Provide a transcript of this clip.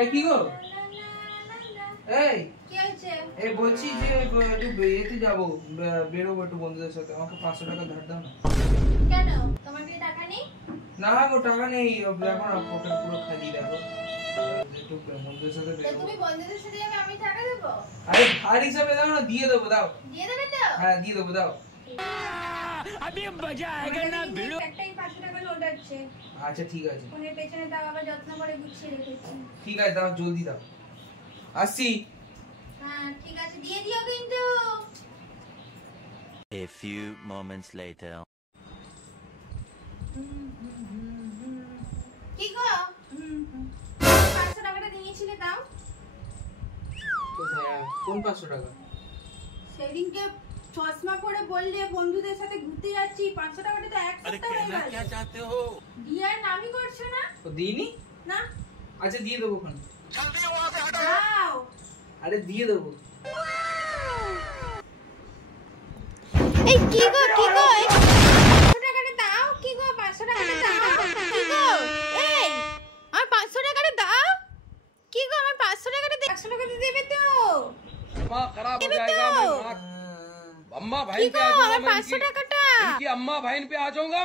এই কি গো? এই কি হয়েছে? এই বলছি যে একটু বেরিয়েতে যাব, বেরোবো একটু বন্ধুদের সাথে, আমাকে 500 টাকা ধার দাও না। কেন তোমার কি টাকা নেই? না গো টাকা নেই, এখন পকেট পুরো খালি দেখো। একটু বন্ধুদের সাথে বেরোবো। তুমি বন্ধুদের সাথে যাবে, আমি টাকা দেব? আরে ধার হিসাবে দাও না, দিয়ে দেবো, দাও। দিয়ে দেবে তো? হ্যাঁ দিয়ে দেবো, দাও। अभी मजा आएगा ना भिड़ो। একটাই 500 টাকা নোট আছে। আচ্ছা ঠিক আছে। ফোনের পেছনে দাও, আবার যত্ন করে গুছিয়ে রেখেছি। ঠিক আছে দাও, জলদি দাও। আসছি। হ্যাঁ ঠিক আছে, দিয়ে দিও কিন্তু। A few moments later. কি গো? 500 টাকাটা দিয়েছিলে দাও। কোথায়? কোন 500 টাকা? সেদিনকে চশমা পরে বললে বন্ধুদের সাথে ঘুরতে যাচ্ছি, 500 টাকাটা তো এক সপ্তাহ হয়ে গেল। क्या चाहते हो? দিয়ার নামই করছো না? তো দিইনি? না। আচ্ছা দিয়ে দেবো এখন। जल्दी वहां से हटो। দাও। আরে দিয়ে দেবো। এই কি গো কি গো? 500 টাকাটা দাও। কি গো 500 টাকাটা দাও। কি গো? এই আমার 500 টাকাটা দাও। কি গো আমার 500 টাকাটা 500 টাকাটা দেবে তো? माँ खराब हो जाएगा, मैं अम्मा भाई पे आ আমার जाऊंगा, मैं 500 টাকাটা। इनकी अम्मा भाई पे आ जाऊंगा।